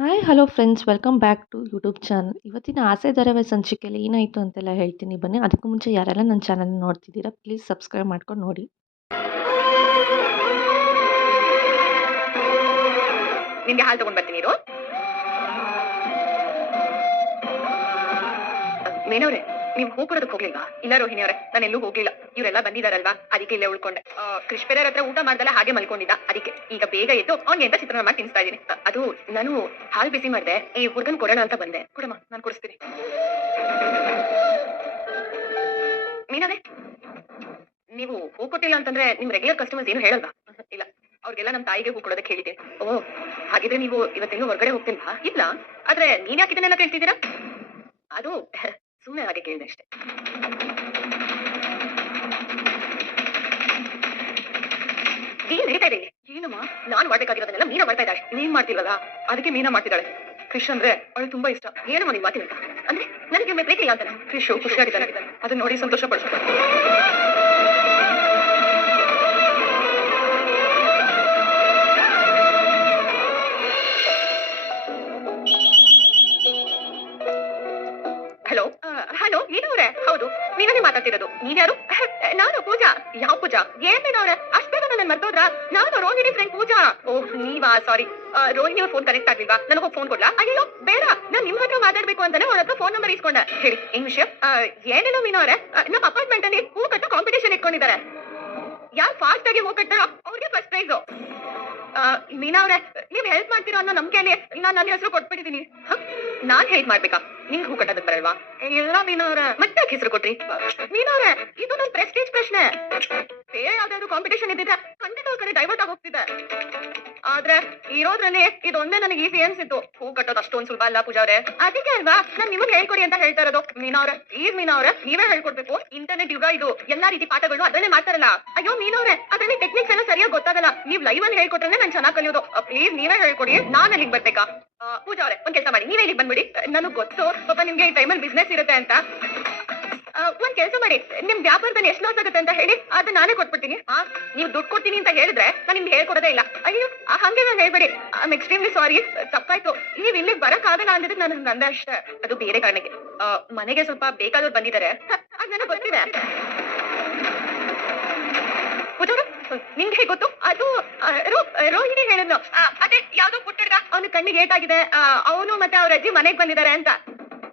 Hi hello friends welcome back to YouTube channel. ಇವತ್ತಿನ ಆಸೆ ಧಾರಾವಾಹಿ ಸಂಚಿಕೆಯಲ್ಲಿ ಏನಾಯಿತು ಅಂತೆಲ್ಲ ಹೇಳ್ತೀನಿ ಬನ್ನಿ. ಅದಕ್ಕೂ ಮುಂಚೆ ಯಾರೆಲ್ಲ ನನ್ನ ಚಾನಲ್ ನೋಡ್ತಿದ್ದೀರಾ ಪ್ಲೀಸ್ ಸಬ್ಸ್ಕ್ರೈಬ್ ಮಾಡ್ಕೊಂಡು ನೋಡಿ. ನಿಮ್ಗೆ ಹಾಲು ತಗೊಂಡ್ ಬರ್ತೀನಿ ಇರು. ಮೀನವ್ರೆ, ನೀವು ಹೂ ಕೊಡೋದಕ್ಕೆ ಹೋಗ್ಲಿಲ್ವಾ? ಇಲ್ಲ ರೋಹಿಣಿ ಅವರೇ, ನಾನು ಎಲ್ಲೂ ಹೋಗ್ಲಿಲ್ಲ. ಇವರೆಲ್ಲ ಬಂದಿದಾರಲ್ವಾ, ಅದಕ್ಕೆ ಇಲ್ಲೇ ಉಳ್ಕೊಂಡೆ. ಕೃಷ್ಣರ ಹತ್ರ ಊಟ ಮಾಡ್ದಲ್ಲ ಹಾಗೆ ಮಲ್ಕೊಂಡಿದ್ದ, ಅದಕ್ಕೆ ಈಗ ಬೇಗ ಎದ್ದು ಅವ್ನಿಗೆ ಎಂತ ಚಿತ್ರಾನ್ನ ಮಾಡಿ ತಿನ್ಸ್ತಾ ಇದೀನಿ. ಅದು ನಾನು ಹಾಲು ಬಿಸಿ ಮಾಡ್ದೆ, ಈ ಹುಡುಗನ್ ಕೊಡೋಣ ಅಂತ ಬಂದೆ. ಕೊಡಮ್ಮ, ನಾನು ಕೊಡಿಸ್ತೀನಿ. ಮೀನವ್ರೆ, ನೀವು ಹೂ ಕೊಟ್ಟಿಲ್ಲ ಅಂತಂದ್ರೆ ನಿಮ್ ರೆಗ್ಯುಲರ್ ಕಸ್ಟಮರ್ಸ್ ಏನು ಹೇಳಲ್ವಾ? ಇಲ್ಲ, ಅವ್ರಿಗೆಲ್ಲ ನಮ್ಮ ತಾಯಿಗೆ ಹೂ ಕೊಡೋದಕ್ಕೆ ಹೇಳಿದ್ದೆ. ಓ, ಹಾಗಿದ್ರೆ ನೀವು ಇವತ್ತೆಲ್ಲೂ ಹೊರಗಡೆ ಹೋಗ್ತಿಲ್ವಾ? ಇಲ್ಲ, ಆದ್ರೆ ನೀನ್ ಯಾಕೆ ಇದನ್ನೆಲ್ಲ ಕೇಳ್ತಿದ್ದೀರಾ? ಅದು ಸುಮ್ಮನೆ ಹಾಗೆ ಕೇಳಿದೆ ಅಷ್ಟೇ. ಏನ್ ನಡೀತಾ ಇದೆ ಇಲ್ಲಿ? ಏನಮ್ಮ, ನಾನ್ ಮಾಡ್ಬೇಕಾಗಿರೋದನ್ನೆಲ್ಲ ಮೀನಾ ಮಾಡ್ತಾ ಇದ್ದಾಳೆ. ನೀನ್ ಮಾಡ್ತಿಲ್ವಲ್ಲ, ಅದಕ್ಕೆ ಮೀನಾ ಮಾಡ್ತಿದ್ದಾಳೆ. ಕ್ರಿಶ್ ಅಂದ್ರೆ ಅವಳು ತುಂಬಾ ಇಷ್ಟ. ಏನಮ್ಮ ನಿನ್ ಮಾತಿನ ಅಂದ್ರೆ ನನಗೆ ಪ್ರೀತಿ ಇಲ್ಲ ಅಂತಾನೆ. ಕ್ರಿಶ್ ಖುಷಿಯಾಗಿದ್ದಾನೆ, ಅದನ್ನ ನೋಡಿ ಸಂತೋಷ ಪಡಿಸ್ತಾರೆ. Hello hello, ಮೀನವ್ರೆ? ಹೌದು, ನೀವೇ ಮಾತಾಡ್ತಿರೋದು. ನೀವ್ಯಾರು? ನಾನು ಪೂಜಾ. ಯಾವ ಪೂಜಾ? ಏನ್ ಮೀನವ್ರೆ, ಅಷ್ಟ್ ಬೇಗ ನನ್ನ ಮರ್ತೋದ್ರ? ನಾನು ರೋಹಿಣಿ ಫ್ರೆಂಡ್ ಪೂಜಾ. ಓಹ್ ನೀವಾ, ಸಾರಿ. ರೋಹಿಣಿ ಅವ್ರ ಫೋನ್ ಕನೆಕ್ಟ್ ಆಗ್ಲಿಲ್ವಾ? ನನಗೆ ಫೋನ್ ಕೊಡ್ಲಾ? ಅಯ್ಯೋ ಬೇಡ, ನಾನ್ ನಿಮ್ ಹತ್ರ ಮಾತಾಡ್ಬೇಕು ಅಂತಾನೆ ಅವ್ರ ಹತ್ರ ಫೋನ್ ನಂಬರ್ ಇಸ್ಕೊಂಡೆ. ಹೇಳಿ, ಏನ್ ವಿಷಯ? ಏನಿಲ್ಲ ಮೀನವ್ರೆ, ನಮ್ಮ ಅಪಾರ್ಟ್ಮೆಂಟ್ ಅಲ್ಲಿ ಹೂ ಕಟ್ಟೋ ಕಾಂಪಿಟೇಷನ್ ಇಟ್ಕೊಂಡಿದ್ದಾರೆ. ಯಾರು ಫಾಸ್ಟ್ ಆಗಿ ಹೂ ಕಟ್ಟಾರೋ ಅವ್ರಿಗೆ ಫಸ್ಟ್ ಪ್ರೈಸ್. ಮೀನಾ ಅವ್ರೆ, ನೀವ್ ಹೆಲ್ಪ್ ಮಾಡ್ತೀರಾ ಅನ್ನೋ ನಂಬಿಕೆಯಲ್ಲಿ ನಾನು ನನ್ನ ಹೆಸರು ಕೊಟ್ಬಿಟ್ಟಿದೀನಿ. ನಾನ್ ಹೆಲ್ಪ್ ಮಾಡ್ಬೇಕಾ? ನಿಮ್ಗೆ ಹೂ ಕಟ್ಟೋದಕ್ ಬರಲ್ವಾ? ಇಲ್ಲ ಮೀನವ್ರೆ. ಮತ್ತೆ ಹೆಸರು ಕೊಟ್ರಿ? ಮೀನವ್ರೆ, ಇದು ನನ್ ಪ್ರೆಸ್ಟೀಜ್ ಪ್ರಶ್ನೆ. ಬೇರೆ ಯಾವ್ದಾದ್ರು ಕಾಂಪಿಟೇಷನ್ ಇದ್ದಿದ್ರೆ ಖಂಡಿತ ಅವ್ರ ಕಡೆ ಡೈವರ್ಟ್ ಆಗಿ ಹೋಗ್ತಿದ್ದೆ. ಆದ್ರೆ ಇರೋದ್ರಲ್ಲಿ ಇದೊಂದೇ ನನಗೆ ಈಸಿ ಅನ್ಸಿತ್ತು. ಹೂ ಕಟ್ಟೋದು ಅಷ್ಟೊಂದ್ ಸುಲಭ ಅಲ್ಲ ಪೂಜಾ ಅವ್ರೆ. ಅದಕ್ಕೆ ಅಲ್ವಾ ನಾನ್ ನಿಮಗೆ ಹೇಳ್ಕೊಡಿ ಅಂತ ಹೇಳ್ತಾ ಇರೋದು. ಮೀನವ್ರೆ, ಮೀನವ್ರೆ, ನೀವೇ ಹೇಳ್ಕೊಡ್ಬೇಕು. ಇಂಟರ್ನೆಟ್ ಯುಗ ಇದು, ಎಲ್ಲಾ ರೀತಿ ಪಾಠಗಳು ಅದನ್ನೇ ಮಾಡ್ತಾರಲ್ಲ. ಅಯ್ಯೋ ಮೀನವ್ರೆ, ಅದ್ರಲ್ಲಿ ಟೆಕ್ನಿಕ್ಸ್ ಎಲ್ಲ ಸರಿಯಾಗಿ ಗೊತ್ತಾಗಲ್ಲ. ನೀವ್ ಲೈವ್ ಅಲ್ಲಿ ಹೇಳ್ಕೊಟ್ರೆ ನಾನು ಚೆನ್ನಾಗಿ ಕಲಿಯೋದು. ಪ್ಲೀಸ್ ನೀವೇ ಹೇಳ್ಕೊಡಿ, ನಾನ್ ಅಲ್ಲಿಗೆ ಬರ್ಬೇಕಾ? ಪೂಜಾ ಅವ್ರೆ, ಒಂದ್ ಕೆಲಸ ಮಾಡಿ, ನೀವೇ ಇಲ್ಲಿಗೆ ಬಂದ್ಬಿಡಿ. ನನಗ್ ಗೊತ್ತು ಪಾಪ ನಿಮ್ಗೆ ಈ ಟೈಮಲ್ಲಿ ಬಿಸ್ನೆಸ್ ಇರುತ್ತೆ ಅಂತ. ಒಂದ್ ಕೆಲಸ ಮಾಡಿ, ನಿಮ್ ವ್ಯಾಪಾರದಲ್ಲಿ ಎಷ್ಟು ಲಾಸ್ ಆಗುತ್ತೆ ಅಂತ ಹೇಳಿ, ಅದು ನಾನೇ ಕೊಟ್ಬಿಡ್ತೀನಿ. ನೀವು ದುಡ್ಡು ಕೊಡ್ತೀನಿ ಅಂತ ಹೇಳಿದ್ರೆ ನಾನು ನಿಮ್ಗೆ ಹೇಳ್ಕೊಡೋದೇ ಇಲ್ಲ. ಅಯ್ಯೋ ಹಂಗೆ ನಾನು ಹೇಳ್ಬೇಡಿ. ಐ ಆಮ್ ಎಕ್ಸ್ಟ್ರೀಮ್ಲಿ ಸಾರಿ, ತಪ್ಪಾಯ್ತು. ನೀವ್ ಇಲ್ಲಿಗೆ ಬರಕ್ ಆಗಲ್ಲ ಅಂದಿದ್ದಕ್ಕೆ ನಾನು ಹಂಗ ಅಂದೆ ಅಷ್ಟೇ. ಅದು ಬೇರೆ ಕಾರಣಕ್ಕೆ. ಮನೆಗೆ ಸ್ವಲ್ಪ ಬೇಕಾದವ್ರು ಬಂದಿದ್ದಾರೆ, ಅದ್ ನನಗೆ ಗೊತ್ತಿದೆ. ಪೂಜಾ ನಿಮ್ಗೆ ಹೇಗೆ ಗೊತ್ತು? ಅದು ರೋಹಿಣಿ ಹೇಳಿದ್ಲು. ಅದೇ ಯಾವ್ದೋ ಪುಟ್ಟಡ್ಗ, ಅವನು ಕಣ್ಣಿಗೆ ಏಟಾಗಿದೆ, ಅವನು ಮತ್ತೆ ಅವ್ರ ಅಜ್ಜಿ ಮನೆಗ್ ಬಂದಿದ್ದಾರೆ ಅಂತ.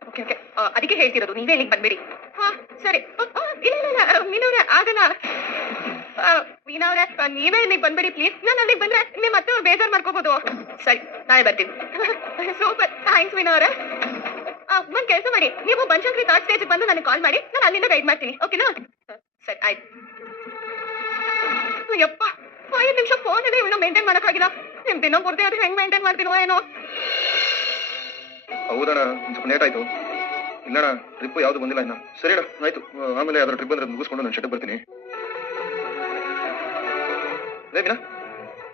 ಓಕೆ ಓಕೆ, ಅದಕ್ಕೆ ಹೇಳ್ತಿರೋದು, ನೀವೇ ಇಲ್ಲಿಗೆ ಬಂದ್ಬಿಡಿ. ಹಾ ಸರಿ. ಇಲ್ಲ ಇಲ್ಲ ಮೀನವ್ರೆ, ಆಗಲ್ಲ. ಮೀನವ್ರೆ, ನೀವೇ ಇಲ್ಲಿಗೆ ಬಂದ್ಬಿಡಿ ಪ್ಲೀಸ್. ನಾನು ಅಲ್ಲಿಗೆ ಬಂದ್ರೆ ನಿಮ್ ಮತ್ತೆ ಅವ್ರು ಬೇಜಾರ್ ಮಾಡ್ಕೋಬಹುದು. ಸರಿ, ನಾಳೆ ಬರ್ತೀನಿ. ಸೂಪರ್, ಥ್ಯಾಂಕ್ಸ್ ಮೀನವ್ರೆ. ಒಂದ್ ಕೆಲಸ ಮಾಡಿ, ನೀವು ಬನಶಂಕರಿ ಥರ್ಡ್ ಸ್ಟೇಜ್ ಬಂದು ನನಗೆ ಕಾಲ್ ಮಾಡಿ, ನಾನು ಅಲ್ಲಿಂದ ಗೈಡ್ ಮಾಡ್ತೀನಿ. ಓಕೆನಾ? ಸರಿ ಆಯ್ತು. ಯಪ್ಪ, 5 ನಿಮಿಷ ಫೋನ್ ಇದೆ, ಇವನ್ನ ಮೇಂಟೈನ್ ಮಾಡಕ್ಕಾಗಿಲ್ಲ. ನಿಮ್ ದಿನ ಪೂರ್ತಿ ಅದು ಹೆಂಗ್ ಮೇಂಟೈನ್ ಮಾಡ್ತೀನೋ ಏನೋ. ಹೌದಣ್ಣ, ಸ್ವಲ್ಪ ಲೇಟ್ ಆಯ್ತು. ಇಲ್ಲಣ್ಣ, ಟ್ರಿಪ್ ಯಾವ್ದು ಬಂದಿಲ್ಲ ಇನ್ನ. ಸರಿ ಅಣ್ಣ, ಆಯ್ತು. ಆಮೇಲೆ ಅದ್ರ ಟ್ರಿಪ್ ಬಂದ್ರೆ ಮುಗಿಸ್ಕೊಂಡು ನಾನು ಶೆಡ್ ಬರ್ತೀನಿ. ಮೀನಾ,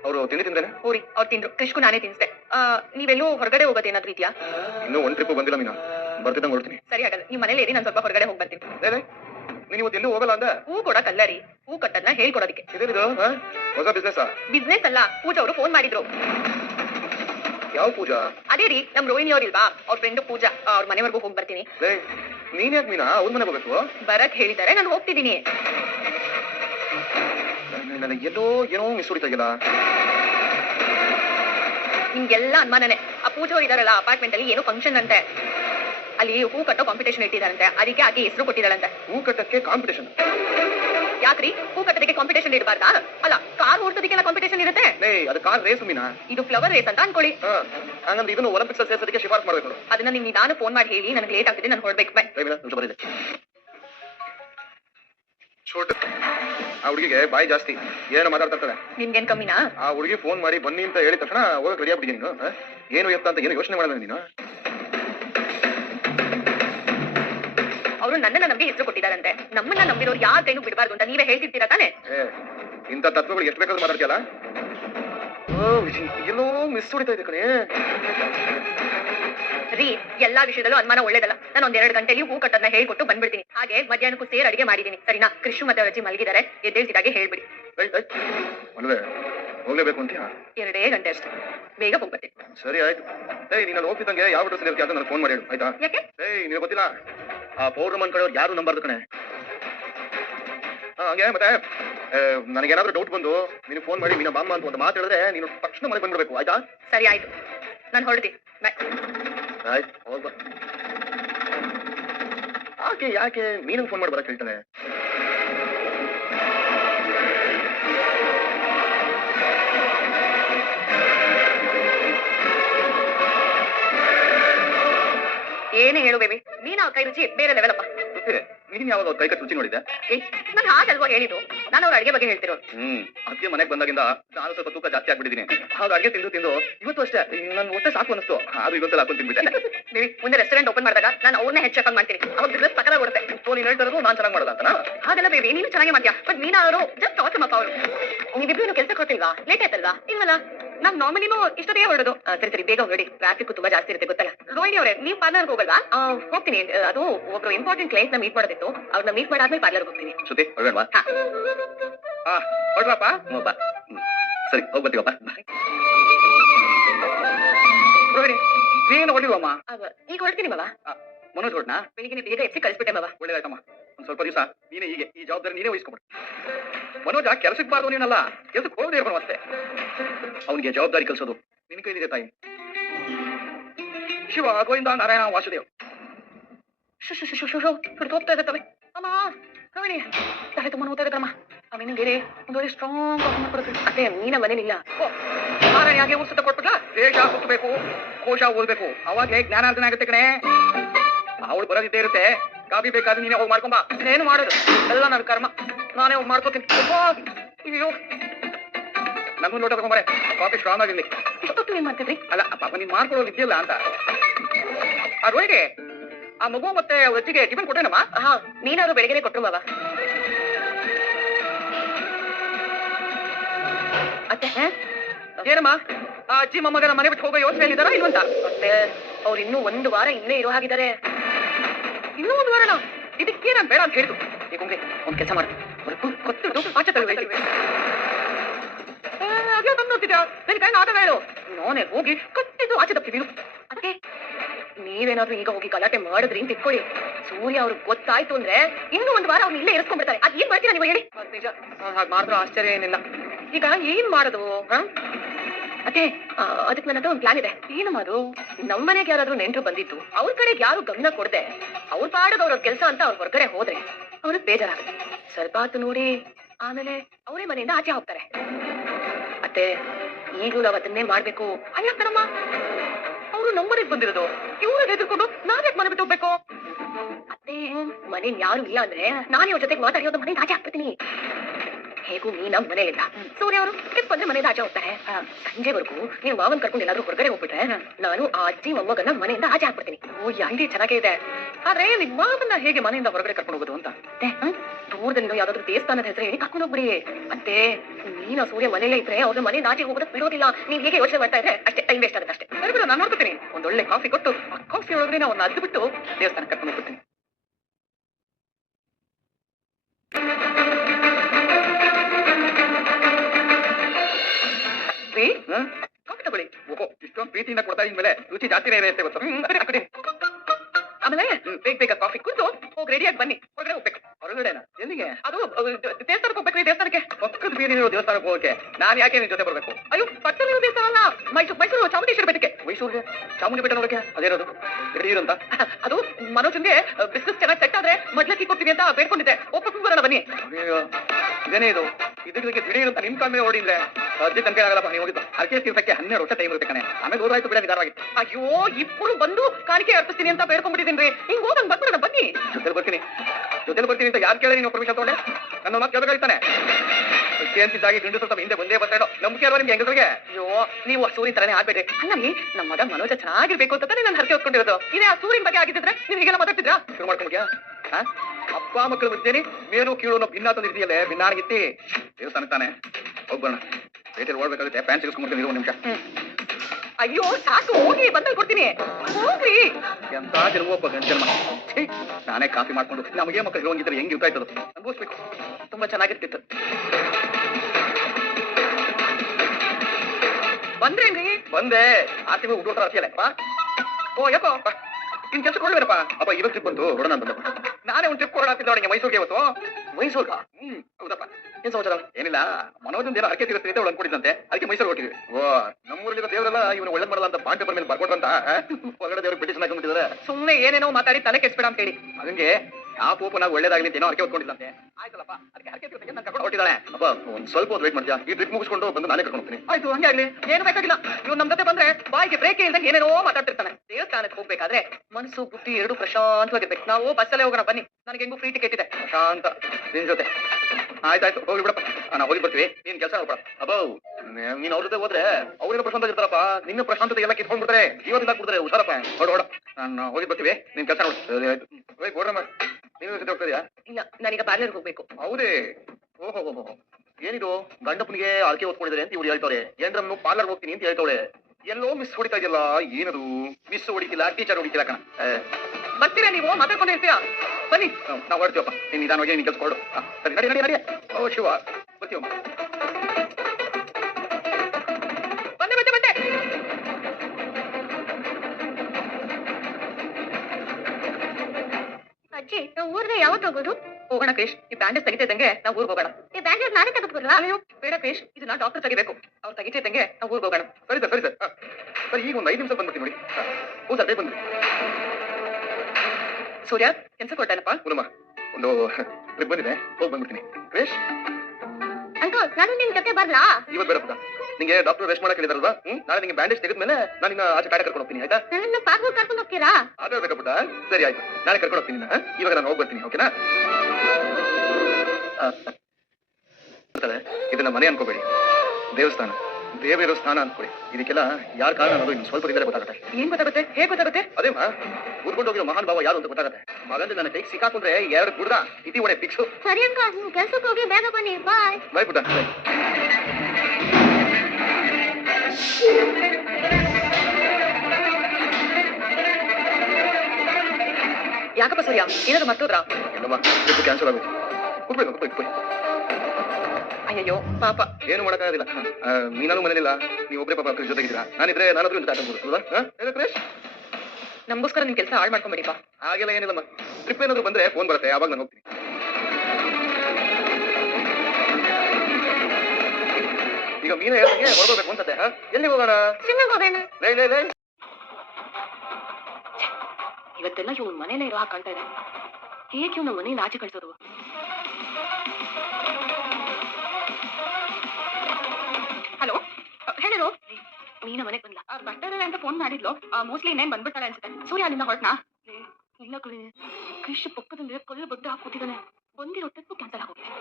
ಅವರು ತಿಂಡಿ ತಿಂದೇನೆ? ಊರಿ ಅವ್ರು ತಿಂದ್ರು, ಕೃಷ್ಕು ನಾನೇ ತಿನ್ಸ್ದೆ. ನೀವೆಲ್ಲೂ ಹೊರಗಡೆ ಹೋಗೋದೇನಾದ್ರೂ ಇದೆಯಾ? ಇನ್ನೂ ಒಂದ್ ಟ್ರಿಪ್ ಬಂದಿಲ್ಲ ಮೀನಾ, ಬರ್ತಿದ್ದಂಗೆ ಹೊಡ್ತೀನಿ. ಸರಿ ಆಗಲ್ಲ, ನೀವು ಮನೇಲಿ ಇರಿ, ನಾನು ಸ್ವಲ್ಪ ಹೊರಗಡೆ ಹೋಗಿ ಬರ್ತೀನಿ. ನೀನ್ ಇವತ್ತು ಎಲ್ಲೂ ಹೋಗಲ್ಲ ಅಂದ? ಹೂ ಕೊಡಕ್ಕಲ್ಲ ರೀ, ಹೂ ಕಟ್ಟದ್ನ ಹೇಳ್ಕೊಡೋದಕ್ಕೆ. ಇದೇನಿದು ಹೊಸ ಬಿಸ್ನೆಸ್? ಬಿಸ್ನೆಸ್ ಅಲ್ಲ, ಪೂಜಾ ಅವರು ಫೋನ್ ಮಾಡಿದ್ರು. ಯಾವ ಪೂಜಾ? ಅದೇ ರೀ, ನಮ್ ರೋಹಿಣಿ ಅವ್ರಿಲ್ವಾ, ಅವ್ರ ಫ್ರೆಂಡ್ ಪೂಜಾ, ಅವ್ರ ಮನೆವರೆಗೂ ಹೋಗಿ ಬರ್ತೀನಿ. ನೀನ್ ಯಾಕೆ ಮೀನಾ ಅವ್ರ ಮನೆಗೆ ಹೋಗ್ಬೇಕು? ಬರಕ್ ಹೇಳಿದ್ದಾರೆ, ನಾನು ಹೋಗ್ತಿದ್ದೀನಿ. ನನಗೆ ಎಲ್ಲೋ ಏನೋ ಮಿಸ್ ಹೊಡಿತಾಗಿಲ್ಲ. ನಿಮ್ಗೆಲ್ಲ ಅನುಮಾನನೇ. ಆ ಪೂಜಾ ಅವ್ರು ಇದಾರಲ್ಲ ಅಪಾರ್ಟ್ಮೆಂಟ್ ಅಲ್ಲಿ, ಏನೋ ಫಂಕ್ಷನ್ ಅಂತೆ, ಅಲ್ಲಿ ಹೂ ಕಟ್ಟೋ ಕಾಂಪಿಟೇಷನ್ ಇಟ್ಟಿದಾರಂತೆ, ಅದಕ್ಕೆ ಆಕೆ ಹೆಸರು ಕೊಟ್ಟಿದ್ದಾಳಂತೆ. ಹೂ ಕಟ್ಟಕ್ಕೆ ಕಾಂಪಿಟೇಷನ್? ಯಾಕ್ರಿ, ಹೂ ಕಟ್ಟೋದಕ್ಕೆ ಕಾಂಪಿಟೇಷನ್ ಇಡಬಾರ್ದಾ? ಅಲ್ಲ, ಕಾರ್ ಓಡಿಸೋದಕ್ಕೆಲ್ಲ ಕಾಂಪಿಟೇಷನ್ ಇರುತ್ತೆ. ಅದು ಕಾರ್ ರೇಸ್ ಮೀನಾ, ಇದು ಫ್ಲವರ್ ರೇಸ್ ಅಂತ ಅನ್ಕೊಳ್ಳಿ. ಹಂಗಂದ್ರೆ ಇದನ್ನು ಒಲಿಂಪಿಕ್ಸ್ ಸೇರ್ಸೋದಕ್ಕೆ ಶಿಫಾರಸ್ ಮಾಡ್ಬೇಕು. ಅದನ್ನ ನೀವು ನಿಧಾನ ಫೋನ್ ಮಾಡಿ ಹೇಳಿ, ನನಗೆ ಲೇಟ್ ಆಗ್ತಿದೆ, ನಾನು ಹೊರಡ್ಬೇಕು. ಆ ಹುಡುಗಿಗೆ ಬಾಯಿ ಜಾಸ್ತಿ, ಏನು ಮಾತಾಡ್ತಾರೆ. ನಿಮ್ಗೇನ್ ಕಮ್ಮಿನಾ? ಆ ಹುಡುಗಿ ಫೋನ್ ಮಾಡಿ ಬನ್ನಿ ಅಂತ ಹೇಳಿದ ತಕ್ಷಣ ಹೋಗಕ್ ರೆಡಿ ಆಗ್ಬಿಟ್ಟಿದ್ದೀನಿ ನೀನು. ಏನು ಎತ್ತ ಅಂತ ಏನು ಯೋಚನೆ ಮಾಡಲ್ಲ ನೀನು. ಅವರು ನನ್ನನ್ನ ನಮಗೆ ಹೆಸರು ಕೊಟ್ಟಿದ್ದಾರಂತೆ. ನಮ್ಮನ್ನ ನಂಬಿರೋರು ಯಾರ ಕೈನೂ ಬಿಡಬಾರ್ದು ಅಂತ ನೀವೇ ಹೇಳ್ತಿರ್ತೀರಾ ತಾನೆ? ಇಂಥ ತತ್ವಗಳು ಎಷ್ಟು ಬೇಕಾದ್ರೂ ಮಾತಾಡ್ತೀಯಲ್ಲ. ಎಲ್ಲೋ ಮಿಸ್ ಹೊಡಿತಾ ಇದೆ ಕಣೆ. ರೀ, ಎಲ್ಲಾ ವಿಷಯದಲ್ಲೂ ಅನುಮಾನ ಒಳ್ಳೇದಲ್ಲ. ನಾನು 1-2 ಗಂಟೆಲಿ ಹೂ ಕಟ್ಟೋದನ್ನ ಹೇಳ್ಕೊಟ್ಟು ಬಂದ್ಬಿಡ್ತೀನಿ. ಹಾಗೆ ಮಧ್ಯಾಹ್ನಕ್ಕೂ ಸೇರ್ ಅಡಿಗೆ ಮಾಡಿದೀನಿ, ಸರಿನಾ? ಕೃಷಿ ಮತ್ತೆ ರಜಿ ಮಲಗಿದ್ದಾರೆ, ಎದ್ದೇಳ್ತಿದಾಗೆ ಹೇಳ್ಬಿಡಿ. ಅಲ್ವೇ ಹೋಗ್ಲೇಬೇಕು ಅಂತೀಯಾ? 2 ಗಂಟೆ ಅಷ್ಟೇ, ಬೇಗ ಹೋಗ್ಬರ್ತೀನಿ. ಸರಿ ಆಯ್ತು. ಏಯ್ ನೀನು ಹೋಗ್ತಿದ್ದಂಗೆ ಯಾವ ಡ್ರೆಸ್ ಇರ್ತೀಯ ಅಂತ ನನಗೆ ಫೋನ್ ಮಾಡಿ ಹೇಳು ಆಯ್ತಾ? ಯಾಕೆ? ಏಯ್ ನಿನಗೆ ಗೊತ್ತಿಲ್ಲ, ಆ ಪೌರ್ಣಮನ್ ಕಡೆಯವ್ರು ಯಾರು ನಂಬಾರ್ದು ಕಣೆ. ಹಂಗೆ ಮತ್ತೆ ನನಗೇನಾದ್ರೂ ಡೌಟ್ ಬಂದು ನೀನು ಫೋನ್ ಮಾಡಿ ಮೀನಾ ಬಾಮ್ಮ ಅಂತ ಒಂದು ಮಾತು ಹೇಳಿದ್ರೆ ನೀನು ತಕ್ಷಣ ಮನೆಗೆ ಬಂದ್ಬಿಡ್ಬೇಕು ಆಯ್ತಾ? ಸರಿ ಆಯ್ತು, ನಾನು ಹೊರಡ್ತೀನಿ. ಬಾಯ್. ಆಯ್ತು ಹೋಗ್ಬಾ. ಯಾಕೆ ಮೀನಂಗೆ ಫೋನ್ ಮಾಡಿ ಬರಕ್ಕೆ ಹೇಳ್ತಾನೆ? ಏನೇ ಹೇಳು ಬೇಬಿ, ನೀನು ಕೈ ರುಚಿ ಬೇರೆ ಲೆವೆಲ್ ಅಪ್ಪ. ನೀನ್ ಯಾವಾಗ ಅವ್ರ ಕೈ ಕಟ್ ರುಚಿ ನೋಡಿದ್ದೆ? ನಾನು ಹಾಗಲ್ವಾ ಹೇಳಿದ್ದು, ನಾನು ಅವ್ರ ಅಡಿಗೆ ಬಗ್ಗೆ ಹೇಳ್ತಿರೋದು. ಅದಕ್ಕೆ ಮನೆಗೆ ಬಂದಾಗಿಂದ ನಾನು ಸ್ವಲ್ಪ ತೂಕ ಜಾಸ್ತಿ ಆಗ್ಬಿಟ್ಟಿದ್ದೀನಿ. ಹಾಗೆ ಅಡಿಗೆ ತಿಂದು ತಿಂದು ಇವತ್ತು ಅಷ್ಟೇ ನನ್ ಹೊಟ್ಟೆ ಸಾಕು ಅನಿಸ್ತು, ಆದ್ರೂ ಇವತ್ತಲ್ಲಿ ಹಾಕೊಂಡು ತಿನ್ಬಿಟ್ಟೆ. ಬೇಬಿ, ಮುಂದೆ ರೆಸ್ಟೋರೆಂಟ್ ಓಪನ್ ಮಾಡಿದಾಗ ನಾನು ಅವ್ರನ್ನೇ ಹೆಚ್ಚು ಚೆಕ್ ಮಾಡ್ತೀನಿ. ಅವಾಗ ಬಿಸ್ನೆಸ್ ಪಕ್ಕದ ಕೊಡುತ್ತೆ. ಸೊ ನೀನ್ ಹೇಳ್ತಾ ಇರೋದು ನಾನ್ ಚೆನ್ನಾಗಿ ಮಾಡೋದ ಅಂತನಾ? ಹಾಗಲ್ಲ ಬೇಬಿ, ನೀನು ಚೆನ್ನಾಗಿ ಮಾಡ್ತೀಯಾ. ಬಟ್ ಮೀನಾ ಅವರು ಜಸ್ಟ್ ಆಸಮ್ ಅಪ್ಪ ಅವರು. ನೀವಿಬ್ರು ಕೆಲಸ ಕೊಟ್ಟಿಲ್ವಾ? ಲೇಟ್ ಆಯ್ತಲ್ವಾ? ಇಲ್ವಲ್ಲ, ನಾವ್ ನಾರ್ಮಲಿನೂ ಇಷ್ಟೊತ್ತಿಗೆ ಹೊರಡೋದು. ಸರಿ ಸರಿ, ಬೇಗ ಹೊರಡಿ, ಟ್ರಾಫಿಕ್ ತುಂಬಾ ಜಾಸ್ತಿ ಇರುತ್ತೆ ಗೊತ್ತಲ್ಲ. ರೋಹಿಣಿ ಅವರೇ, ನೀವು ಪಾರ್ಲರ್ಗೆ ಹೋಗಲ್ವಾ? ಹೋಗ್ತೀನಿ. ಅದು ಒಬ್ರು ಇಂಪಾರ್ಟೆಂಟ್ ಕ್ಲೈಂಟ್ ನ ಮೀಟ್ ಮಾಡೋದಿತ್ತು, ಅವ್ರನ್ನ ಮೀಟ್ ಮಾಡಾದ್ಮೇಲೆ ಪಾರ್ಲರ್ಗೆ ಹೋಗ್ತೀನಿ. ಶ್ರುತಿ ಹೊರಡ್ವಾ? ಹೊರಡ್ರಪ್ಪ. ಸರಿ ಹೋಗಿ ಬರ್ತೀವಪ್ಪ. ರೋಹಿಣಿ ನೀನು ಹೊರಡಿವಮ್ಮ? ಈಗ ಹೊರಡ್ತೀನಿ ಮಾವ. ಮನೋಜ್ ಹೊರಡ್ನಾ? ಬೆಳಿಗ್ಗೆ ಬೇಗ ಎತ್ತಿ ಕಳಿಸ್ಬಿಟ್ಟೆ ಮಾವ. ಒಳ್ಳೇದಾಯ್ತಮ್ಮ. ಒಂದ್ ಸ್ವಲ್ಪ ದಿವಸ ನೀನೇ ಹೀಗೆ ಈ ಜವಾಬ್ದಾರಿ ನೀನೇ ವಹಿಸ್ಕೊಬಿಡು. ಮನೋಜ ಕೆಲಸಕ್ಕೆ ಬಾರ್ದು ನೀನಲ್ಲ, ಕೆಲ್ಸಕ್ಕೆ ಹೋಗದೇ ಇರ್ಬಾರ್ದು ಅಷ್ಟೇ. ಅವನಿಗೆ ಜವಾಬ್ದಾರಿ ಕಲಿಸೋದು ನಿನ್ ಕೈಲಿದೆ ತಾಯಿ. ಶಿವ ಗೋವಿಂದ ನಾರಾಯಣ ವಾಸುದೇವ್. ಹೋಗ್ತಾ ಇರ್ತವೆ ಅಮ್ಮ. ರೋಹಿಣಿ ತಲೆ ತುಂಬ ನೋಡ್ತಾ ಇದ್ದಮ್ಮ. ಆಮೇಲೆ ಬೇರೆ ಒಂದೊಳ್ಳೆ ಸ್ಟ್ರಾಂಗ್ ಕಾಫಿ ಮಾಡ್ಕೊಡ್ತೀವಿ. ಅದೇ ಮೀನ ಮನೇಲಿಲ್ಲ. ನಾರಾಯಣಗೆ ಉತ್ಸುತ್ತ ಕೊಟ್ಬಿಟ್ಟ. ದೇಶ ಸುತ್ತಬೇಕು, ಕೋಶ ಓದ್ಬೇಕು, ಅವಾಗಲೇ ಜ್ಞಾನಾರ್ಜನೆ ಆಗುತ್ತೆ ಕಣೆ. ಅವಳು ಬರೋದಿದ್ದೇ ಇರುತ್ತೆ. ಕಾಫಿ ಬೇಕಾದ್ರೆ ನೀನೇ ಹೋಗಿ ಮಾಡ್ಕೊಂಬ. ಏನು ಮಾಡೋದು ಎಲ್ಲ ನನ್ನ ಕರ್ಮ, ನಾನೇ ಹೋಗಿ ಮಾಡ್ಕೋತೀನಿ. ಅಯ್ಯೋ, ನನ್ನೂ ಲೋಟ ತಗೊಂಬರೆ, ಕಾಫಿ ಸ್ಟ್ರಾಂಗ್ ಆಗಿರ್ಲಿ. ಇಷ್ಟೊತ್ತು ಏನ್ ಮಾಡ್ತಿದ್ರಿ? ಅಲ್ಲ ಪಾಪ ನೀನ್ ಮಾಡ್ಕೊಳ್ಳೋದು ಇದೆಯಲ್ಲ ಅಂತ. ಆ ರೋಹಿಣಿ, ಆ ಮಗು ಮತ್ತೆ ಅಜ್ಜಿಗೆ ಟಿಫನ್ ಕೊಟ್ಟೇನಮ್ಮ? ನೀನಾದ್ರು ಬೆಳಗ್ಗೆ ಕೊಟ್ರು ಮಾವ. ಅತ್ತೆ ಏನಮ್ಮ, ಆ ಅಜ್ಜಿ ಮೊಮ್ಮಗನ ಮನೆ ಬಿಟ್ಟು ಹೋಗೋ ಯೋಚನೆ ಇದ್ದಾರಾ ಇಲ್ವಂತ? ಮತ್ತೆ ಅವ್ರು ಇನ್ನೂ 1 ವಾರ ಇಲ್ಲೇ ಇರೋ ಹಾಗಿದ್ದಾರೆ. ಇನ್ನೂ 1 ವಾರನ? ಇದಕ್ಕೆ ನಾನು ಬೇಡ ಅಂತ ಹೇಳಿದ್ದು. ಈಗ ಒಂದ್ ಕೆಲಸ ಮಾಡಿ ಕೊಟ್ಟು ಆಚೆ ತಗೊಳ್ಳಿ. ಅದೇ ತಂದು ನೋಡ್ತಿದ್ಯಾ? ಸರಿ ಕೈ ಆಟ ಹೇಳು. ನಾನೇ ಹೋಗಿ ಕಟ್ಟಿದ್ದು ಆಚೆ ತಪ್ಪಿದೀನಿ. ಅತ್ತೆ ನೀವೇನಾದ್ರೂ ಈಗ ಹೋಗಿ ಗಲಾಟೆ ಮಾಡಿದ್ರಿ ಅಂತ ಇಟ್ಕೊಳ್ಳಿ, ಸೂರ್ಯ ಅವ್ರಿಗೆ ಗೊತ್ತಾಯ್ತು ಅಂದ್ರೆ ಇನ್ನೂ 1 ವಾರ ಅವ್ನು ಇಲ್ಲೇ ಇರಿಸ್ಕೊಂಡ್ಬಿಡ್ತಾರೆ. ಅದ್ ಏನ್ ಮಾಡ್ತೀರಾ ನೀವು ಹೇಳಿ? ನಿಜ, ಹಾಗೆ ಮಾಡಿದ್ರು ಆಶ್ಚರ್ಯ ಏನಿಲ್ಲ. ಈಗ ಏನ್ ಮಾಡೋದು? ಅದೇ ಅದಕ್ಕೆ ನನ್ನ ಹತ್ರ ಒಂದು ಪ್ಲಾನ್ ಇದೆ. ಏನಮ್ಮ ಅದು? ನಮ್ಮನೆಗೆ ಯಾರಾದ್ರೂ ನೆಂಟರು ಬಂದಿತ್ತು, ಅವ್ರ ಕಡೆಗೆ ಯಾರು ಗಮನ ಕೊಡದೆ ಅವ್ರ ಪಾಡದವ್ರ ಕೆಲಸ ಅಂತ ಅವ್ರ ಹೊರಗಡೆ ಹೋದ್ರೆ ಅವ್ರಿಗೆ ಬೇಜಾರಾಗುತ್ತೆ. ಸ್ವಲ್ಪ ಹೊತ್ತು ನೋಡಿ ಆಮೇಲೆ ಅವರೇ ಮನೆಯಿಂದ ಆಚೆ ಹೋಗ್ತಾರೆ. ಅತ್ತೆ ಈಗಲೂ ನಾವು ಅದನ್ನೇ ಮಾಡ್ಬೇಕು. ಅಲ್ಲ ಕಣಮ್ಮ, ಅವರು ನಮ್ಮನೆಗೆ ಬಂದಿರೋದು, ಇವ್ರಿಗೆ ಹೆದರ್ಕೊಂಡು ನಾವ್ಯಾಕೆ ಮನೆ ಬಿಟ್ಟು ಹೋಗ್ಬೇಕು? ಅತ್ತೆ ಮನೇಲಿ ಯಾರು ಇಲ್ಲ ಅಂದ್ರೆ ನಾನು ಇವ್ರ ಜೊತೆಗೆ ಮಾತಾಡಿಯೋದು ಮನೆಯಿಂದ ಆಚೆ ಹಾಕ್ಬಿಡ್ತೀನಿ. ಹೇಗೂ ಮೀನಾ ಮನೇಲಿಲ್ಲ, ಸೂರ್ಯ ಅವರು ಟ್ರಿಪ್ ಬಂದ್ರೆ ಮನೆಯಿಂದ ಆಚೆ ಹೋಗ್ತಾರೆ. ಸಂಜೆವರೆಗೂ ನೀವು ಮಾವನ್ ಕರ್ಕೊಂಡು ಎಲ್ಲಾದ್ರೂ ಹೊರಗಡೆ ಹೋಗ್ಬಿಟ್ರೆ ನಾನು ಆ ಅಜ್ಜಿ ಮೊಮ್ಮಗನ್ನ ಮನೆಯಿಂದ ಆಚೆ ಹಾಕ್ಬಿಡ್ತೀನಿ. ಓ, ಐಡಿಯಾ ಚೆನ್ನಾಗಿದೆ. ಆದ್ರೆ ನಿಮ್ಮ ಮಾವನ್ನ ಹೇಗೆ ಮನೆಯಿಂದ ಹೊರಗಡೆ ಕರ್ಕೊಂಡು ಹೋಗೋದು ಅಂತ? ದೂರದಿಂದ ಯಾವ್ದಾದ್ರು ದೇವಸ್ಥಾನದ ಹೆಸರು ಹೇಳಿ ಕರ್ಕೊಂಡು ಹೋಗ್ಬಿಡಿ. ಮತ್ತೆ ಮೀನಾ ಸೂರ್ಯ ಮನೇಲೇ ಇದ್ರೆ ಅವ್ರ ಮನೆ ಆಚೆ ಹೋಗೋದಕ್ಕೆ ಬಿಡೋದಿಲ್ಲ. ನೀವು ಹೇಗೆ ಯೋಚನೆ ಮಾಡ್ತಾ ಇದ್ರೆ ಅಷ್ಟೇ ಟೈಮ್ ವೇಸ್ಟ್ ಆಗುತ್ತೆ ಅಷ್ಟೇ. ಸರಿ ಬಿಡು, ನಾನು ನೋಡ್ಕೊತೀನಿ. ಒಂದೊಳ್ಳೆ ಕಾಫಿ ಕೊಟ್ಟು ಆ ಕಾಫಿ ಒಳಗಡೆ ನಾವು ಅದ್ದು ಬಿಟ್ಟು ದೇವಸ್ಥಾನಕ್ಕೆ ಕರ್ಕೊಂಡು ಹೋಗ್ಬಿಡ್ತೀನಿ. ಕಾಫಿ ತಗೊಳ್ಳಿ. ಓಹೋ, ಇಷ್ಟೊಂದು ಪ್ರೀತಿಯಿಂದ ಕೊಡ್ತಾ ಇದ್ಮೇಲೆ ರುಚಿ ಜಾಸ್ತಿನೇ ಇರುತ್ತೆ ಗೊತ್ತು. ಆಮೇಲೆ ಬೇಗ ಬೇಗ ಕಾಫಿ ಕುಂತು ಹೋಗಿ ರೆಡಿಯಾಗಿ ಬನ್ನಿ. ಹೊರಗಡೆ ಹೋಗ್ಬೇಕು. ಹೊರಗಡೆನಾ? ಎಲ್ಲಿಗೆ? ಅದು ದೇವಸ್ಥಾನಕ್ಕೆ ಹೋಗ್ಬೇಕ್ರಿ. ದೇವಸ್ಥಾನಕ್ಕೆ ಪಕ್ಕದ ಬೀದಿರೋ ದೇವಸ್ಥಾನಕ್ಕೆ ಹೋಗಕ್ಕೆ ನಾನು ಯಾಕೆ ನಿನ್ ಜೊತೆ ಬರ್ಬೇಕು? ಅಯ್ಯೋ, ಪಕ್ಕದಲ್ಲಿರೋ ದೇವಸ್ಥಾನ ಅಲ್ಲ, ಮೈಸೂರು ಚಾಮುಂಡೇಶ್ವರಿ ಬೆಟ್ಟಕ್ಕೆ. ಮೈಸೂರಿಗೆ ಚಾಮುಂಡಿ ಬೆಟ್ಟ ನೋಡಕ್ಕೆ ಅದೇನದು ಅಂತ? ಅದು ಮನೋಜನ್ಗೆ ಬಿಸ್ನೆಸ್ ಚೆನ್ನಾಗಿ ಸೆಟ್ ಆದ್ರೆ ಮಡ್ಲಕ್ಕಿ ಕೊಡ್ತೀನಿ ಅಂತ ಬೇಡ್ಕೊಂಡಿದ್ದೆ. ಒಪ್ಪಿಕೊಂಡು ಬರೋಣ ಬನ್ನಿ. ಇದೇನೇ ಇದು? ಇದಕ್ಕೆ ದಿಢೀರ್ ಅಂತ ನಿಮ್ ಕಾಲ ಮೇಲೆ ಹೊಡಿದ್ರೆ ಅಜ್ಜಿ ತನಕ ಆಗಲ್ಲಪ್ಪ. ನೀವು ಹೋಗಿದ್ದು ಅರ್ಕೆ ತೀರ್ಥಕ್ಕೆ 12 ವರ್ಷ ಟೈಮ್ ಇರುತ್ತೆ ಕಣೆ. ಆಮೇಲೆ ದೂರ ಆಯ್ತು ಬಿಡ, ನಿಧಾನವಾಗಿತ್ತು. ಅಯ್ಯೋ, ಇಬ್ಬರು ಬಂದು ಕಾಣಿಕೆ ಅರ್ಪಿಸ್ತೀನಿ ಅಂತ ಬೇಡ್ಕೊಂಡ್ಬಿಟ್ಟಿದ್ದೀನಿ. ಹಿಂಗ್ ಹೋದಂಗ್ ಬಂದ್ಬಿಡೋಣ ಬನ್ನಿ. ಜೊತೆಲಿ ಬರ್ತೀನಿ ಅಂತ ಯಾರು ಕೇಳಿ ನೀವು ಪರ್ಮಿಷನ್ ತಗೊಂಡೆ? ನನ್ನ ಮಾತು ಕೇಳಬೇಕಾಗ್ತಾನೆ. ಅಂತಿದ್ದಾಗಿ ಗಂಡು ಸ್ವಲ್ಪ ಹಿಂದೆ ಬಂದೇ ಬರ್ತಾಡೋ ನಂಬಿಕೆ ಅಲ್ವಾ ನಿಮ್ಗೆ ಹೆಂಗಸ್ರಿಗೆ? ಅಯ್ಯೋ, ನೀವು ಆ ಸೂರ್ಯನ ತರನೇ ಆಗ್ಬೇಡ್ರಿ. ಅಲ್ಲಲ್ಲಿ ನಮ್ಮ ಮಗ ಮನೋಜ ಚೆನ್ನಾಗಿರ್ಬೇಕು ಅಂತ ನಾನು ಹರಕೆ ಹೊತ್ಕೊಂಡಿರೋದು. ಇದೇ ಆ ಸೂರ್ಯನ ಬಗ್ಗೆ ಆಗಿದ್ರೆ ನೀವು ಹೀಗೆಲ್ಲ ಮಾತಾಡ್ತಿದ್ರಾ? ಶುರು ಮಾಡ್ಕೊಂಡ್ಯಾ? ಅಪ್ಪ ಮಕ್ಕಳ ಮಧ್ಯೆ ಮೇಲು ಕೀಳು ಅನ್ನೋ ಭಿನ್ನ ತಂದಿರ್ತೀಯಲ್ಲೇ, ಭಿನ್ನಾಗಿತ್ತಿ ದೇವಸ್ಥಾನ ತಾನೆ. ಹೋಗ್ಬರೋಣ. ಪೇಟೆಯಲ್ಲಿ ಓಡ್ಬೇಕಾಗುತ್ತೆ. ಪ್ಯಾನ್ ಸಿಗಿಸ್ಕೊಂಡ್ಬಿಡ್ತೀನಿ. 1 ನಿಮಿಷ. ಅಯ್ಯೋ ಸಾಕು, ಹೋಗಿ ಬಂದಲ್ಲಿ ಕೊಡ್ತೀನಿ. ಹೋಗ್ರಿ. ಎಂತ ಜನ್ಮಪ್ಪ ಗಂಜನ್ಮ. ನಾನೇ ಕಾಫಿ ಮಾಡ್ಕೊಂಡು ನಮಗೆ ಮಕ್ಕಳು ಇರುವಂಗಿದ್ರೆ ಹೆಂಗ್ ಇರ್ತಾ ಇರ್ತದ ಅನ್ಭವಿಸ್ಬೇಕು. ತುಂಬಾ ಚೆನ್ನಾಗಿರ್ತಿತ್ತು. ಬಂದ್ರೇನ್ರಿ? ಬಂದೆ ಆ ತಿಂಗಳು ಹುಡುಗ ಅರ್ಸಿಯಲ್ಲ ಬಾ. ಓ ಯಪ್ಪೋ, ನಿನ್ ಕೆಲಸ ಕೊಡ್ಬೇಕಪ್ಪ. ಅಪ್ಪ ಇವತ್ತು ಟ್ರಿಪ್ ಬಂತು ನೋಡೋಣ ಬಂದೆ. ನಾನೇ ಒಂದು ಟ್ರಿಪ್ ಕೊಡೋಣ ಅವನಿಗೆ ಮೈಸೂರಿಗೆ ಇವತ್ತು. ಮೈಸೂರ್ಗ? ಹೌದಪ್ಪ. ಏನ್ ಸಮಾಚಾರ? ಏನಿಲ್ಲ, ಮನೋಜನ್ ಏನೋ ಹರಕೆ ತೀರಿಸ್ತೀನಿ ಅಂತ ಅವಳು ಅನ್ಕೊಂಡಿದ್ದಂತೆ, ಅದಕ್ಕೆ ಮೈಸೂರು ಹೊಟ್ಟಿದ್ವಿ. ಓ, ನಮ್ಮೂರಲ್ಲಿರೋ ದೇವರೆಲ್ಲ ಇವನು ಒಳ್ಳೆ ಮಾಡಲ್ಲ ಅಂತ ಬಾಂಡ್ ಪೇಪರ್ ಮೇಲೆ ಬರ್ಕೊಟ್ರಂತ ಹೊರಗಡೆ ದೇವ್ರಿಗೆ ಬಿಟ್ಟು ಚೆನ್ನಾಗಿದ್ದಾರೆ. ಸುಮ್ನೆ ಏನೇನೋ ಮಾತಾಡಿ ತಲೆ ಕೆಡ್ಸ್ಬೇಡ ಅಂತ ಹೇಳಿ. ಹಂಗೆ ಆ ಪೂಪ ನಾವು ಒಳ್ಳೇದಾಗ್ಲಿ ಅಂತ ಏನೋ ಹರಕೆ ಹೊತ್ಕೊಂಡಿದ್ದಂತೆ. ಆಯ್ತಲ್ಲಪ್ಪ, ಅದಕ್ಕೆ ಹರಕೆ ತೀರ್ಸಕ್ಕೆ ನಾನು ಕರ್ಕೊಂಡು ಹೊಟ್ಟಿದ್ದಾಳೆ. ಅಪ್ಪ ಒಂದ್ ಸ್ವಲ್ಪ ಹೊತ್ತು ವೇಟ್ ಮಾಡ್ತೀಯಾ? ಈ ಟ್ರಿಪ್ ಮುಗಿಸ್ಕೊಂಡು ಬಂದು ನಾನೇ ಕರ್ಕೊಂಡು ಹೋಗ್ತೀನಿ. ಆಯ್ತು, ಹಂಗೆ ಆಗ್ಲಿ. ಏನು ಬೇಕಾಗಿಲ್ಲ. ಇವ್ನು ನಮ್ ಜೊತೆ ಬಂದ್ರೆ ಬಾಯಿಗೆ ಬ್ರೇಕ್ ಇಲ್ದಂಗೆ ಏನೇನೋ ಮಾತಾಡ್ತಿರ್ತಾನೆ. ದೇವಸ್ಥಾನಕ್ಕೆ ಹೋಗ್ಬೇಕಾದ್ರೆ ಮನಸ್ಸು ಬುದ್ಧಿ ಎರಡು ಪ್ರಶಾಂತವಾಗಿರ್ಬೇಕು. ನಾವು ಬಸ್ಸಲ್ಲೇ ಹೋಗೋಣ ಬನ್ನಿ, ನನಗೆ ಹೆಂಗೂ ಫ್ರೀ ಟಿಕೆಟ್ ಇದೆ. ಶಾಂತ ನಿನ್ ಜೊತೆ. ಆಯ್ತಾಯ್ತು, ಹೋಗಿ ಬಿಡಪ್ಪ. ನಾವು ಹೋಗಿ ಬರ್ತೀವಿ, ನೀನ್ ಕೆಲಸ ನೋಡ್ಬೇಡ. ಅಬ್ಬೋ, ನೀನ್ ಅವ್ರ ಜೊತೆ ಹೋದ್ರೆ ಅವ್ರಿಗೆ ಪ್ರಶಾಂತ ಇರ್ತಾರಪ್ಪ, ನಿನ್ನ ಪ್ರಶಾಂತತೆ ಎಲ್ಲ ಕಿತ್ಕೊಂಡ್ಬಿಡ್ತಾರೆ, ಜೀವದಿಂದ ಬಿಡ್ತಾರೆ. ಹುಷಾರಪ್ಪ, ಹೊಡ. ನಾನು ಹೋಗಿ ಬರ್ತೀವಿ, ನೀನ್ ಕೆಲಸ ನೋಡು. ಆಯ್ತು, ಹೋಗಿ ಗೋಡ್ರಮ್ಮ. ನೀನು ಜೊತೆ ಹೋಗ್ತಿದ್ಯಾ? ಇಲ್ಲ, ನಾನೀಗ ಪಾರ್ಲರ್ಗೆ ಹೋಗ್ಬೇಕು. ಹೌದೇ? ಓಹೋ, ಏನಿದು ಗಂಡಪ್ಪನಿಗೆ ಆಳ್ಕೆ ಓದ್ಕೊಂಡಿದ್ದಾರೆ ಅಂತ ಇವ್ರು ಹೇಳ್ತವ್ರೆ. ಏನ್ರನ್ನು ಪಾರ್ಲರ್ ಹೋಗ್ತೀನಿ ಅಂತ ಹೇಳ್ತವಳೆ. ಎಲ್ಲೋ ಮಿಸ್ ಹೊಡಿತಾ ಇದೆಯಲ್ಲ, ಏನದು? ಮಿಸ್ ಹೊಡಿತಿಲ್ಲ, ಟೀಚರ್ ಹೊಡಿತಿಲ್ಲ ಕಣ. ಬರ್ತೀರಾ ನೀವು? ಮಾತಾಡ್ಕೊಂಡಿರ್ತೀರಾ? ಬನ್ನಿ. ನಾವು ಹೊಡ್ತೀವಪ್ಪ, ನೀನ್ ನಿಧಾನವಾಗಿ ನೀನ್ ಕೆಲಸ ಕೊಡು. ಸರಿ, ನಡಿ ನಡಿ ನಡಿ. ಓ ಶಿವ, ಬರ್ತೀವಮ್ಮ. ಬಂದೆ ಬಂದೆ ಬಂದೆ. ಅಜ್ಜಿ, ನಾವು ಊರಿಗೆ ಯಾವತ್ತು ಹೋಗೋದು? ಹೋಗೋಣ ಕ್ರೇಶ್, ಈ ಬ್ಯಾಂಡೇಜ್ ತೆಗಿತಿದ್ದಂಗೆ ನಾವು ಊರಿಗೆ ಹೋಗೋಣ. ಈ ಬ್ಯಾಂಡೇಜ್ ನಾನೇ ತೆಗೆದುಕೊಡ್ಲಾ? ಅಯ್ಯೋ ಬೇಡ ಕ್ರೇಶ್, ಇದನ್ನ ಡಾಕ್ಟರ್ ತೆಗಿಬೇಕು. ಅವ್ರು ತೆಗಿತಿದ್ದಂಗೆ ನಾವು ಊರಿಗೆ ಹೋಗೋಣ. ಸರಿ ಸರ್, ಸರಿ ಸರ್. ಸರಿ, ಈಗ ಒಂದು 5 ನಿಮಿಷ ಬಂದ್ಬಿಡ್ತೀನಿ ನೋಡಿ. ಹ್ಞೂ ಸರ್, ಬೇಗ ಬಂದ್ರಿ. ಸೂರ್ಯ, ಕೆಲ್ಸ ಕೊಟ್ಟೇನಪ್ಪ? ಪೂನಮ್ಮ, ಒಂದು ಟ್ರಿಪ್ ಬಂದಿದೆ, ಹೋಗಿ ಬಂದ್ಬಿಡ್ತೀನಿ. ರೇಶ್, ಅಂಕಲ್, ನಾನು ನಿಮ್ ಜೊತೆ ಬರ್ಲಾ? ಇವತ್ತು ಬೇಡಪ್ಪ. ನಿಂಗೆ ಡಾಕ್ಟರ್ ರೆಸ್ಟ್ ಮಾಡಕ್ಕೆ ಹೇಳಿದಾರಲ್ವಾ? ನಾಳೆ ನಿಂಗೆ ಬ್ಯಾಂಡೇಜ್ ತೆಗೆದ್ಮೇಲೆ ನಾನು ನಿನ್ನ ಆಚೆ ಕಾಡೆ ಕರ್ಕೊಂಡು ಹೋಗ್ತೀನಿ, ಆಯ್ತಾ? ನನ್ನನ್ನು ಪಾರ್ಕ್ ಕರ್ಕೊಂಡು ಹೋಗ್ತೀರಾ? ಅದೇ ಬೇಕಪ್ಪ. ಸರಿ ಆಯ್ತು, ನಾಳೆ ಕರ್ಕೊಂಡು ಹೋಗ್ತೀನಿ. ಇವಾಗ ನಾನು ಹೋಗಿ ಬರ್ತೀನಿ, ಓಕೆನಾ? ಇದನ್ನ ಮನೆ ಅನ್ಕೋಬೇಡಿ, ದೇವಸ್ಥಾನ, ದೇವಿರೋ ಸ್ಥಾನ ಅನ್ಕೊಳ್ಳಿ. ಇದಕ್ಕೆಲ್ಲ ಯಾರ ಕಾರಣ ಅನ್ನೋದು ಇನ್ನು ಸ್ವಲ್ಪ ದಿನದಲ್ಲೇ ಗೊತ್ತಾಗುತ್ತೆ. ಏನ್ ಗೊತ್ತಾಗುತ್ತೆ? ಹೇಗೆ ಗೊತ್ತಾಗುತ್ತೆ? ಅದೇಮ್ಮ, ಉದ್ಕೊಂಡು ಹೋಗಿರೋ ಮಹಾನ್ ಭಾವ ಯಾರು ಅಂತ ಗೊತ್ತಾಗುತ್ತೆ. ಮಗಂದ್ರೆ ನನ್ನ ಕೈಗೆ ಸಿಕ್ಕಾಕೊಂಡ್ರೆ 2 ಗುಡ್ದ ಇತಿ ಒಡೆ ಫಿಕ್ಸು. ಸರಿ ಅಂಕಲ್, ನೀವು ಕೆಲ್ಸಕ್ಕೆ ಹೋಗಿ ಬೇಗ ಬನ್ನಿ. ಬಾಯ್. ಬಾಯ್ ಪುಟ್ಟ. ಯಾಕಪ್ಪ ಸೂರ್ಯ, ಏನಾದ್ರು ಮರ್ತೋದ್ರಾ? ಇಲ್ಲಮ್ಮ, ಟ್ರಿಪ್ ಕ್ಯಾನ್ಸಲ್ ಆಗುತ್ತೆ. ಹೋಗ್ಬೇಕು, ಹೋಗ್ಬೇಕು. ಅಯ್ಯಯ್ಯೋ ಪಾಪ. ಏನು ಮಾಡೋಕ್ಕಾಗೋದಿಲ್ಲ. ನೀನಾನು ಮನೇಲಿಲ್ಲ, ನೀವು ಒಬ್ಬರೇ ಪಾಪ ಜೊತೆಗಿದ್ದೀರಾ. ನಾನಿದ್ರೆ ನಾನಾದ್ರೂ ಇಂತ ಆಟಬಹುದು. ಕ್ರೇಶ್, ನಮಗೋಸ್ಕರ ನಿಮ್ ಕೆಲಸ ಹಾಳು ಮಾಡ್ಕೊಂಬಿಡಿಪ್ಪ. ಹಾಗೆಲ್ಲ ಏನಿಲ್ಲಮ್ಮ. ಟ್ರಿಪ್ ಏನಾದ್ರು ಬಂದ್ರೆ ಫೋನ್ ಬರುತ್ತೆ, ಆವಾಗ ನಾನು ಹೋಗ್ತೀನಿ. ಈಗ ಮೀನ ಹೇಳ್ದಂಗೆ ಹೊರಡೋಬೇಕು ಅನ್ಸತ್ತೆ. ಎಲ್ಲಿ ಹೋಗೋಣ? ಸಿನಿಮಾಗೆ ಹೋಗೋಣ. ಲೇ ಲೇ ಲೇ, ಇವತ್ತೆಲ್ಲ ಇವ್ನ ಮನೇಲೆ ಇರೋ ಹಾಗೆ ಕಾಣ್ತಾ ಇದೆ. ಹೇಗೆ ಇವ್ನ ಮನೆಯಿಂದ ಆಚೆ ಕಳ್ಸೋದು? ಹಲೋ, ಹೇಳಿರು. ನೀನ ಮನೆಗೆ ಬಂದ್ಲ? ಬರ್ತಾರೆ ಅಂತ ಫೋನ್ ಮಾಡಿದ್ಲು. ಮೋಸ್ಟ್ಲಿ ಇನ್ನೇನ್ ಬಂದ್ಬಿಟ್ಟಾಳೆ ಅನ್ಸುತ್ತೆ. ಸೂರ್ಯ ಅಲ್ಲಿಂದ ಹೊರಟ್ನಾ? ಇಲ್ಲ ಕಣೆ, ಕೃಷಿ ಪಕ್ಕದಲ್ಲಿ ಕಲ್ಲು ಬಡ್ಡೆ ಹಾಕೋತಿದ್ದಾನೆ. ಬಂದಿರೋ ಟ್ರಿಪ್ ಕ್ಯಾನ್ಸಲ್ ಆಗೋಗಿದೆ.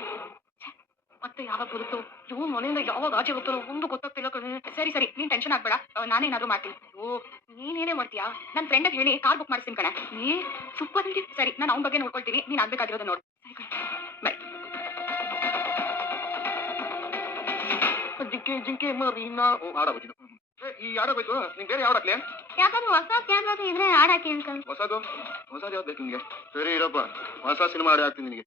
ಮತ್ತೆ ಯಾವಾಗ ಬರುತ್ತೋ, ಇವ್ನ ಮನೆಯಿಂದ ಯಾವಾಗ ಆಚೆ ಹೋಗ್ತಾರೋ ಒಂದು ಗೊತ್ತಾಗ್ತಿಲ್ಲ ಕಣೆ. ಸರಿ ಸರಿ, ನೀನ್ ಟೆನ್ಷನ್ ಆಗ್ಬೇಡ, ನಾನೇನಾದ್ರು ಮಾಡ್ತೀನಿ. ಓ, ನೀನೇನೇ ಮಾಡ್ತೀಯಾ? ನನ್ನ ಫ್ರೆಂಡ್ ಹೇಳಿ ಕಾರ್ ಬುಕ್ ಮಾಡಿಸ್ತೀನಿ ಕಣೆ. ನೀ ಸೂಪರ್. ಸರಿ, ನಾನು ಅವನ ಬಗ್ಗೆ ನೋಡ್ಕೊಳ್ತೀನಿ, ನೀನ್ ಆಗ್ಬೇಕಾಗಿರೋದು ನೋಡು. ಸರಿ ಕಣೆ, ಬೈ. ಜಿಂಕೆ ಜಿಂಕೆ ಮರಿನಾ ಆಡಾಗೋಯ್ತು. ಈ ಆಡಾಗೋಯ್ತು. ನಿಂಗೆ ಬೇರೆ ಯಾವ್ದಾಕ್ಲಿ? ಯಾಕಂದ್ರೆ ಹೊಸ ಕ್ಯಾಮ್ರಾ ಇದ್ರೆ ಆಡಾಕಿ ಅಂಕಲ್. ಹೊಸದು ಯಾವ್ದು ಬೇಕು ನಿಂಗೆ? ಸರಿ ಇರಪ್ಪ, ಹೊಸ ಸಿನಿಮಾ ಆಡಿ ಹಾಕ್ತೀನಿ ನಿನಗೆ.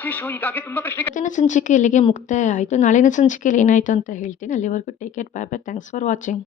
ಕೃಷು ಈಗಾಗೆ ತುಂಬಾ ಪ್ರಶ್ನೆ. ಇವತ್ತಿನ ಸಂಚಿಕೆ ಇಲ್ಲಿಗೆ ಮುಕ್ತಾಯ ಆಯಿತು. ನಾಳಿನ ಸಂಚಿಕೆಯಲ್ಲಿ ಏನಾಯಿತು ಅಂತ ಹೇಳ್ತೀನಿ. ಅಲ್ಲಿವರೆಗೂ take care, bye bye. Thanks for watching.